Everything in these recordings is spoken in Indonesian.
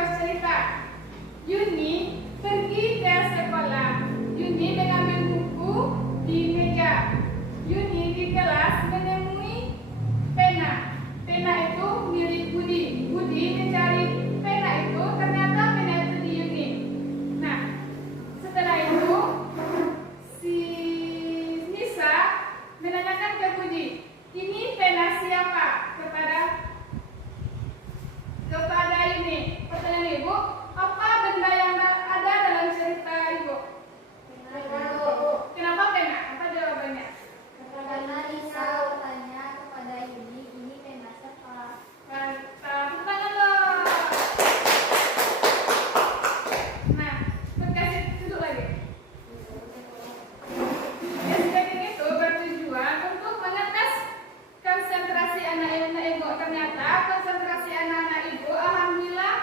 bercerita. Yuni pergi ke sekolah. Yuni mengambil buku di meja. Yuni di kelas menemui pena. Pena itu milik Budi. Budi mencari pena itu, ternyata pena itu di Yuni. Nah, setelah itu si Nisa menanyakan ke Budi, ini pena siapa? Kepada Yuni. Pertanyaan Ibu, apa benda yang ada dalam cerita Ibu? Kenapa pena? Apa jawabannya? Karena Nisa bertanya kepada Yuni, ini pena siapa? Tepuk tangan loh. Nah, berkasih duduk lagi. Strategi itu bertujuan untuk mengetes konsentrasi anak-anak Ibu. Ternyata konsentrasi anak-anak Ibu alhamdulillah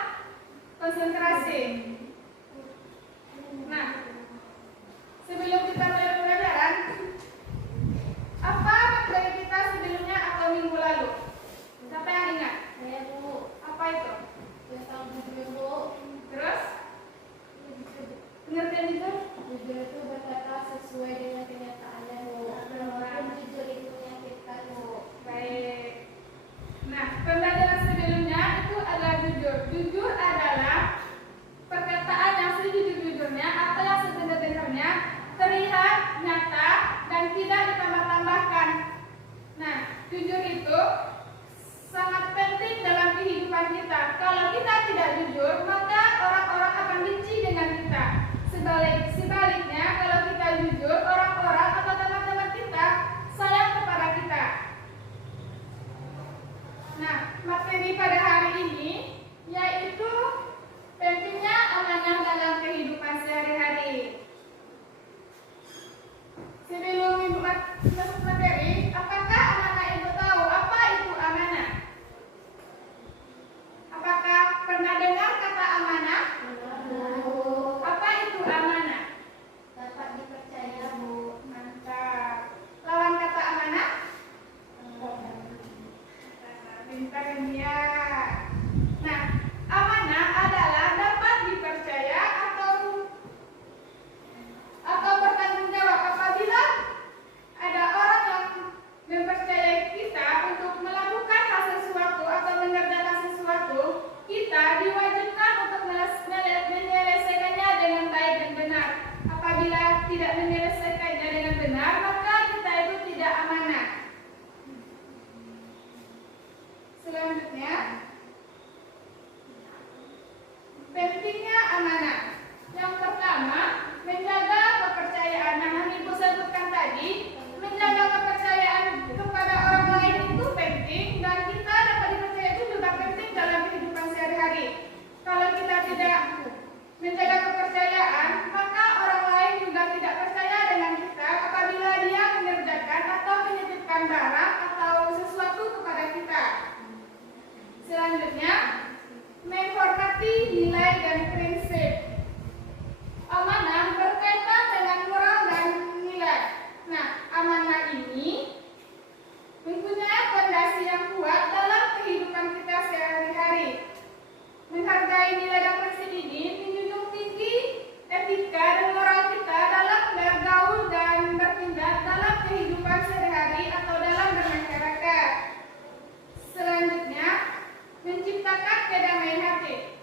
konsentrasi. Nah, sebelum kita mulai pelajaran, apa materi kita sebelumnya atau minggu lalu? Siapa yang ingat? Saya Bu. Apa itu? Tentang jujur Bu. Terus? Pengertian itu? Jujur itu berkata sesuai dengan kenyataannya Bu. Walaupun jujur itu menyakitkan Bu. Baik. Nah, pembelajaran sebelumnya itu adalah jujur. Jujur adalah perkataan yang sejujur-jujurnya atau yang sebenar-benarnya, terlihat, nyata, dan tidak ditambah-tambahkan. Nah, jujur itu sangat penting dalam kehidupan kita. Kalau kita tidak jujur, maka orang-orang akan benci dengan kita. Sebaliknya, kalau kita jujur, orang-orang atau teman-teman kita sayang kepada kita. Nah, materi pada hari ini yaitu pentingnya amanah dalam kehidupan sehari-hari. Sebelum Ibu masuk materi, apakah anak-anak Ibu tahu apa itu amanah? Apakah pernah dengar kata amanah? Apa itu amanah? Dapat dipercaya Bu. Mantap. Lawan kata amanah? Pintar dia. Nah, amanah adalah dapat dipercaya atau bertanggung jawab. Apabila ada orang yang mempercayai kita untuk melakukan hal sesuatu atau mengerjakan sesuatu, kita diwajibkan untuk menyelesaikannya dengan baik dan benar. Apabila tidak menyelesaikannya dengan benar, maka kita itu tidak amanah. Selanjutnya, pentingnya amanah. Yang pertama, menjaga kepercayaan. Nah, yang Ibu sebutkan tadi, menjaga kepercayaan kepada orang lain itu penting, dan kita dapat dipercaya itu juga penting dalam kehidupan sehari-hari. Kalau kita tidak menjaga kepercayaan, maka orang lain juga tidak percaya dengan kita apabila dia mengerjakan atau menitipkan barang atau sesuatu kepada kita. Selanjutnya, menghormati nilai dan prinsip. Amanah berkaitan dengan moral dan nilai. Nah, amanah ini mempunyai fondasi yang kuat dalam kehidupan kita sehari-hari. Menghargai nilai dan prinsip ini menjunjung tinggi etika dan moral kita dalam bergaul dan bertindak dalam kehidupan sehari-hari atau dalam bermasyarakat. Selanjutnya, menciptakan kedamaian hati.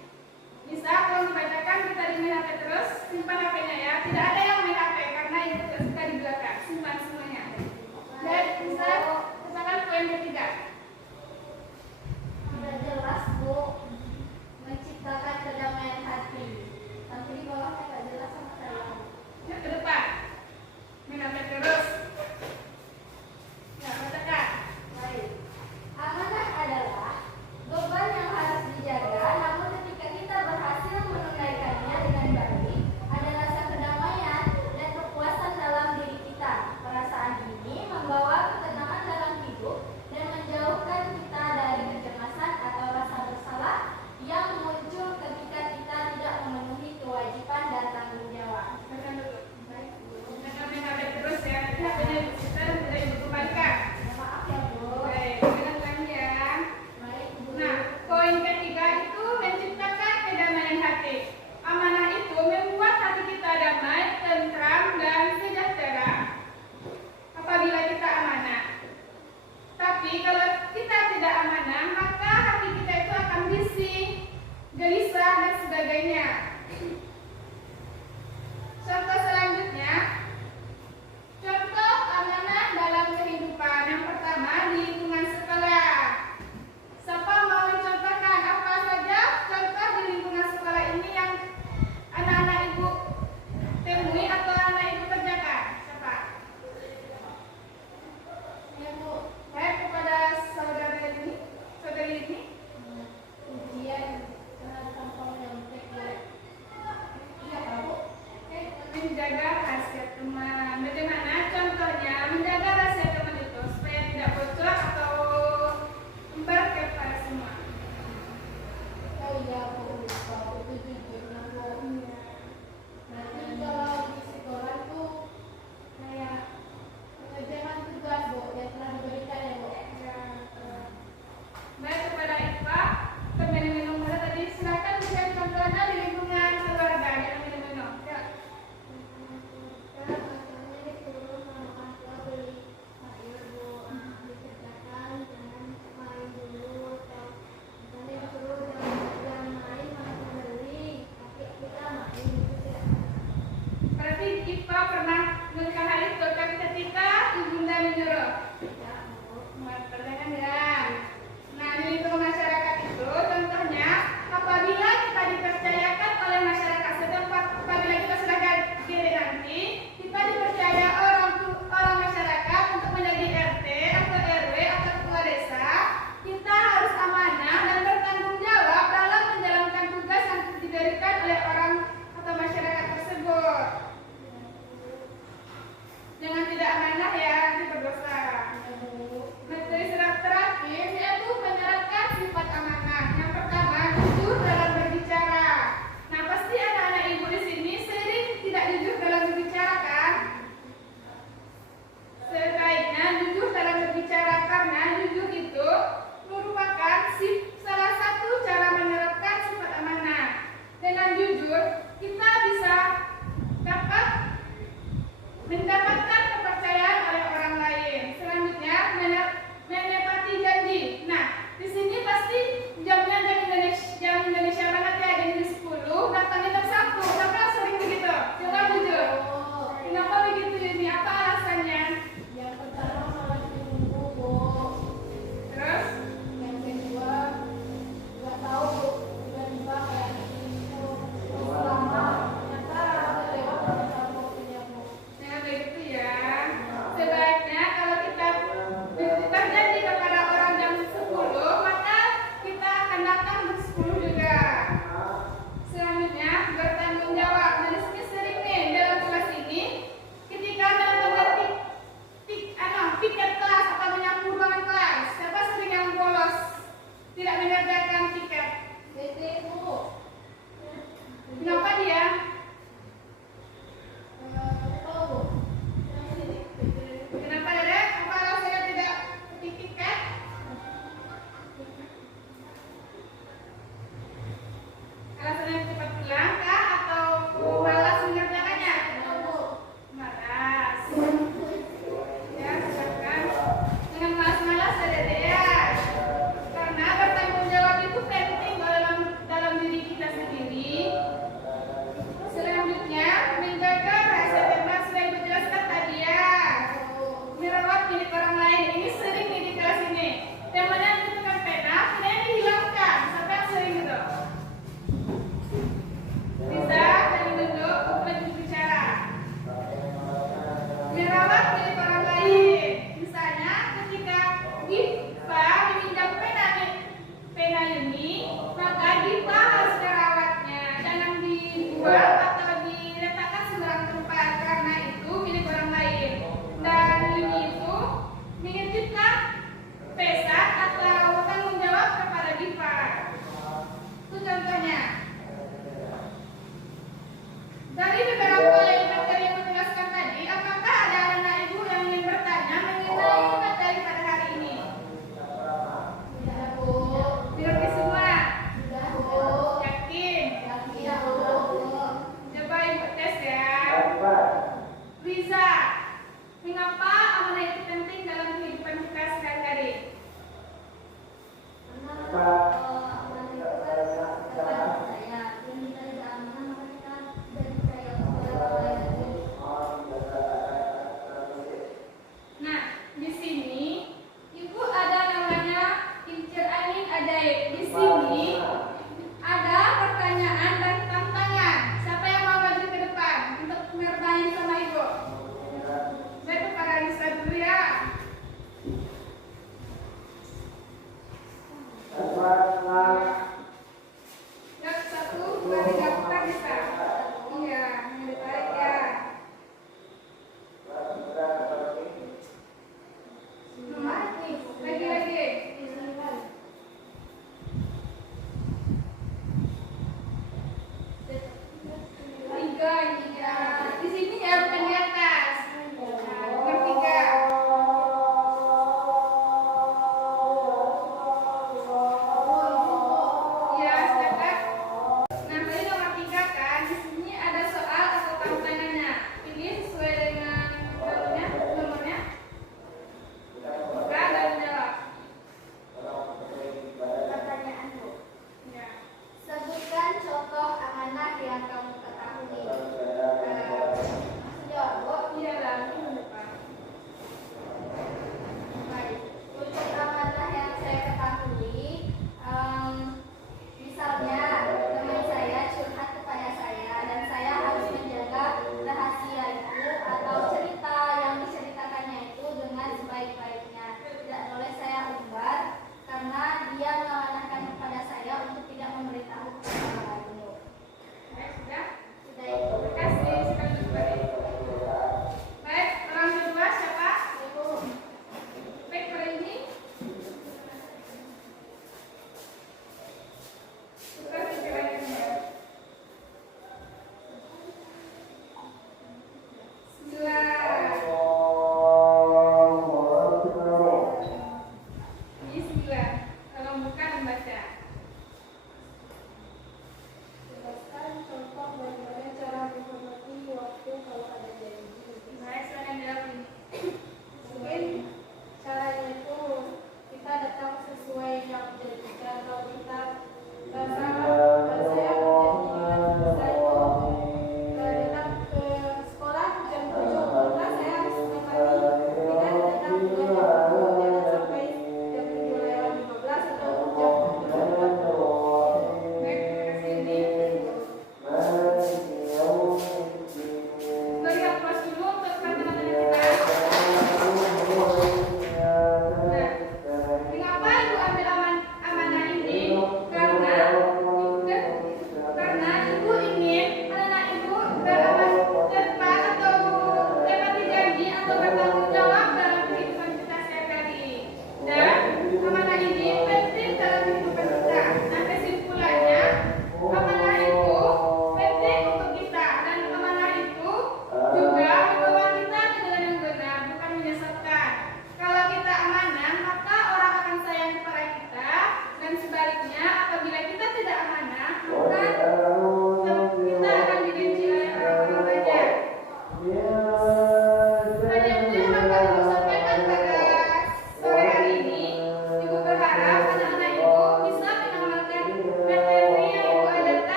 Bisa kalau dibacakan kita di HP terus, simpan HP-nya ya. Tidak ada yang main HP karena itu suka di belakang. Simpan semuanya. Dan bisa misalkan poin ketiga. Sudah jelas Bu, menciptakan kedamaian hati. Tapi di bawahnya nggak jelas sama saya. hati. Amanah itu membuat hati kita damai, tentram, dan sejahtera. Apabila kita amanah. Tapi kalau kita tidak amanah, maka hati kita itu akan bising, gelisah, dan sebagainya. Contoh selanjutnya, contoh amanah dalam kehidupan. Yang pertama, di lingkungan sekolah. Siapa mau mencontohkan apa saja contoh di lingkungan sekolah ini yang anak-anak ibu temui atau anak ibu kerjakan? Siapa? Ya Bu, Baik, kepada saudari ini. ujian tampang nyontek Bu. Iya, Bu. Menjaga rahasia teman. Bagaimana